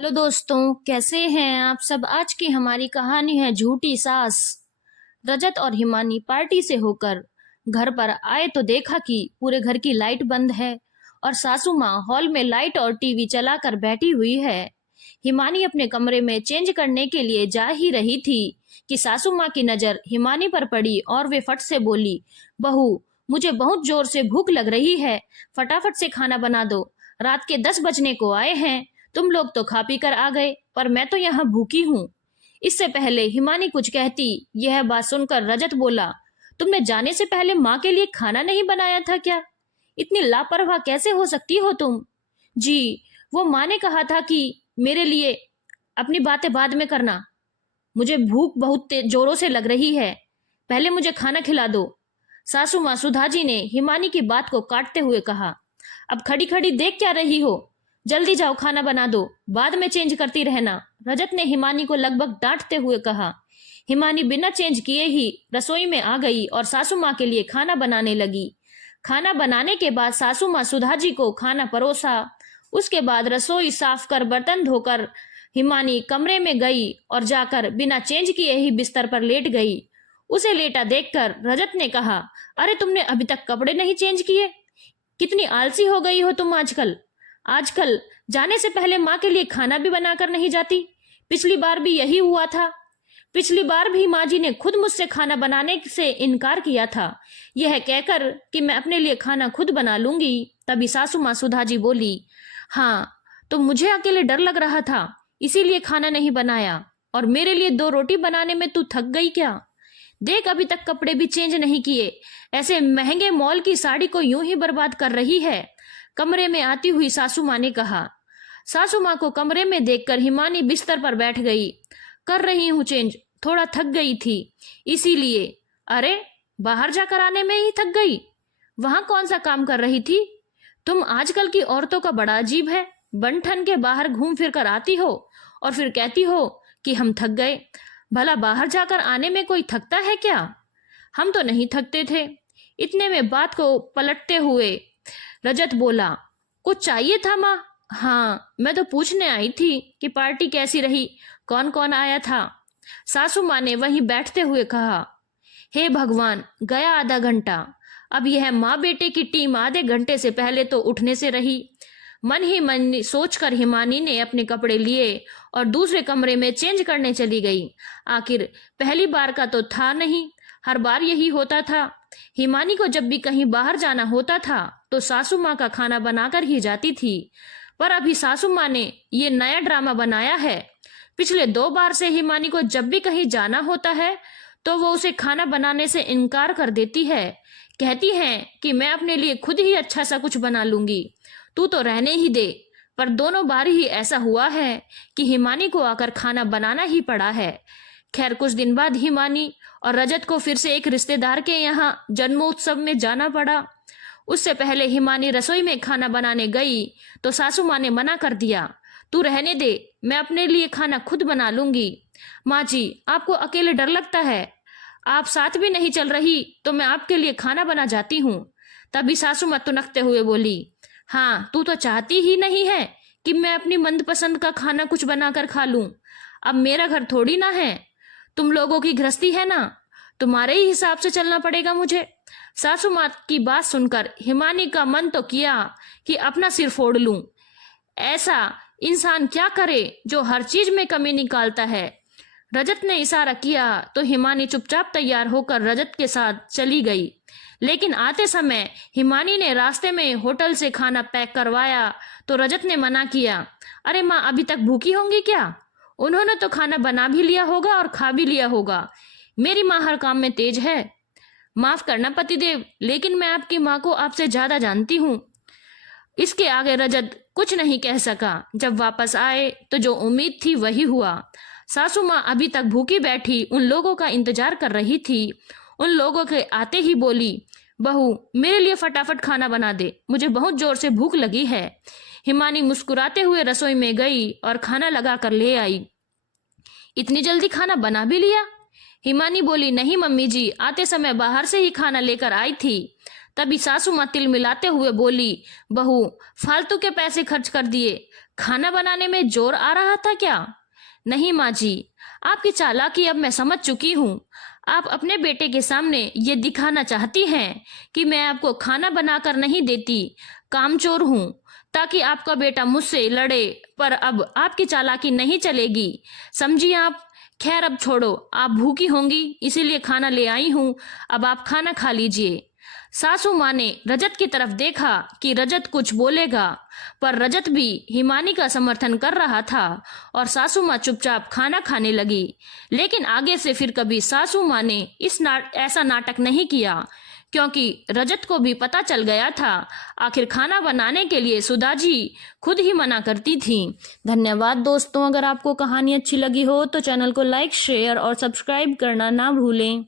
Hello दोस्तों, कैसे हैं आप सब। आज की हमारी कहानी है झूठी सास। रजत और हिमानी पार्टी से होकर घर पर आए तो देखा कि पूरे घर की लाइट बंद है और सासू माँ हॉल में लाइट और टीवी चलाकर बैठी हुई है। हिमानी अपने कमरे में चेंज करने के लिए जा ही रही थी कि सासू माँ की नजर हिमानी पर पड़ी और वे फट से बोली, बहू, मुझे बहुत जोर से भूख लग रही है, फटाफट से खाना बना दो। रात के 10 बजने को आए हैं, तुम लोग तो खा पी कर आ गए, पर मैं तो यहाँ भूखी हूँ। इससे पहले हिमानी कुछ कहती, यह बात सुनकर रजत बोला, तुमने जाने से पहले माँ के लिए खाना नहीं बनाया था क्या? इतनी लापरवाह कैसे हो सकती हो तुम? जी, वो माँ ने कहा था कि मेरे लिए अपनी बातें बाद में करना। मुझे भूख बहुत जोरों से लग रही है, पहले मुझे खाना खिला दो। सासू माँ सुधाजी ने हिमानी की बात को काटते हुए कहा, अब खड़ी खड़ी देख क्या रही हो? जल्दी जाओ, खाना बना दो, बाद में चेंज करती रहना। रजत ने हिमानी को लगभग डांटते हुए कहा। हिमानी बिना चेंज किए ही रसोई में आ गई और सासू माँ के लिए खाना बनाने लगी। खाना बनाने के बाद सासू माँ सुधाजी को खाना परोसा। उसके बाद रसोई साफ कर बर्तन धोकर हिमानी कमरे में गई और जाकर बिना चेंज किए ही बिस्तर पर लेट गई। उसे लेटा देखकर रजत ने कहा, अरे तुमने अभी तक कपड़े नहीं चेंज किए? कितनी आलसी हो गई हो तुम आजकल। आजकल जाने से पहले माँ के लिए खाना भी बनाकर नहीं जाती। पिछली बार भी यही हुआ था। पिछली बार भी माँ जी ने खुद मुझसे खाना बनाने से इनकार किया था, यह कहकर कि मैं अपने लिए खाना खुद बना लूंगी। तभी सासू माँ सुधा जी बोली, हाँ, तो मुझे अकेले डर लग रहा था, इसीलिए खाना नहीं बनाया। और मेरे लिए 2 रोटी बनाने में तू थक गई क्या? देख, अभी तक कपड़े भी चेंज नहीं किए, ऐसे महंगे मॉल की साड़ी को यूं ही बर्बाद कर रही है। कमरे में आती हुई सासू माँ ने कहा। सासू माँ को कमरे में देखकर हिमानी बिस्तर पर बैठ गई। कर रही हूँ चेंज, थोड़ा थक गई थी इसीलिए। अरे, बाहर जाकर आने में ही थक गई? वहां कौन सा काम कर रही थी? तुम आजकल की औरतों का बड़ा अजीब है। बन ठन के बाहर घूम फिर कर आती हो और फिर कहती हो कि हम थक गए। भला बाहर जाकर आने में कोई थकता है क्या? हम तो नहीं थकते थे। इतने में बात को पलटते हुए रजत बोला, कुछ चाहिए था माँ? हाँ, मैं तो पूछने आई थी कि पार्टी कैसी रही, कौन कौन आया था। सासू माँ ने वहीं बैठते हुए कहा, हे भगवान, गया आधा घंटा। अब यह माँ बेटे की टीम आधे घंटे से पहले तो उठने से रही। मन ही मन सोचकर हिमानी ने अपने कपड़े लिए और दूसरे कमरे में चेंज करने चली गई। आखिर पहली बार का तो था नहीं, हर बार यही होता था। हिमानी को जब भी कहीं बाहर जाना होता था तो सासू माँ का खाना बनाकर ही जाती थी, पर अभी सासू माँ ने ये नया ड्रामा बनाया है। पिछले 2 बार से हिमानी को जब भी कहीं जाना होता है तो वो उसे खाना बनाने से इनकार कर देती है। कहती है कि मैं अपने लिए खुद ही अच्छा सा कुछ बना लूंगी, तू तो रहने ही दे। पर दोनों बार ही ऐसा हुआ है कि हिमानी को आकर खाना बनाना ही पड़ा है। खैर, कुछ दिन बाद हिमानी और रजत को फिर से एक रिश्तेदार के यहाँ जन्मोत्सव में जाना पड़ा। उससे पहले हिमानी रसोई में खाना बनाने गई तो सासू माँ ने मना कर दिया, तू रहने दे, मैं अपने लिए खाना खुद बना लूंगी। माँ जी, आपको अकेले डर लगता है, आप साथ भी नहीं चल रही तो मैं आपके लिए खाना बना जाती हूँ। तभी सासू माँ तुनकते हुए बोली, हाँ, तू तो चाहती ही नहीं है कि मैं अपनी मनपसंद का खाना कुछ बनाकर खा लूं। अब मेरा घर थोड़ी ना है, तुम लोगों की गृहस्थी है ना, तुम्हारे ही हिसाब से चलना पड़ेगा मुझे। सासू माँ की बात सुनकर हिमानी का मन तो किया कि अपना सिर फोड़ लूं। ऐसा इंसान क्या करे जो हर चीज में कमी निकालता है। रजत ने इशारा किया तो हिमानी चुपचाप तैयार होकर रजत के साथ चली गई। लेकिन आते समय हिमानी ने रास्ते में होटल से खाना पैक करवाया तो रजत ने मना किया, अरे माँ, अभी तक भूखी होंगी क्या? उन्होंने तो खाना बना भी लिया होगा और खा भी लिया होगा। मेरी माँ हर काम में तेज है। माफ करना पतिदेव, लेकिन मैं आपकी माँ को आपसे ज्यादा जानती हूँ। इसके आगे रजत कुछ नहीं कह सका। जब वापस आए तो जो उम्मीद थी वही हुआ। सासू माँ अभी तक भूखी बैठी उन लोगों का इंतजार कर रही थी। उन लोगों के आते ही बोली, बहू, मेरे लिए फटाफट खाना बना दे, मुझे बहुत जोर से भूख लगी है। हिमानी मुस्कुराते हुए रसोई में गई और खाना लगा कर ले आई। इतनी जल्दी खाना बना भी लिया? हिमानी बोली, नहीं मम्मी जी, आते समय बाहर से ही खाना लेकर आई थी। तभी सासू माँ तिल मिलाते हुए बोली, बहू, फालतू के पैसे खर्च कर दिए, खाना बनाने में जोर आ रहा था क्या? नहीं माँ जी, आपकी चालाकी अब मैं समझ चुकी हूँ। आप अपने बेटे के सामने ये दिखाना चाहती हैं कि मैं आपको खाना बनाकर नहीं देती, कामचोर हूँ, ताकि आपका बेटा मुझसे लड़े। पर अब आपकी चालाकी नहीं चलेगी, समझी आप? खैर अब छोड़ो, आप भूखी होंगी इसीलिए खाना ले आई हूँ, अब आप खाना खा लीजिए। सासू माँ ने रजत की तरफ देखा कि रजत कुछ बोलेगा, पर रजत भी हिमानी का समर्थन कर रहा था और सासू माँ चुपचाप खाना खाने लगी। लेकिन आगे से फिर कभी सासू माँ ने ऐसा नाटक नहीं किया, क्योंकि रजत को भी पता चल गया था आखिर खाना बनाने के लिए सुधा जी खुद ही मना करती थी। धन्यवाद दोस्तों, अगर आपको कहानी अच्छी लगी हो तो चैनल को लाइक, शेयर और सब्सक्राइब करना ना भूलें।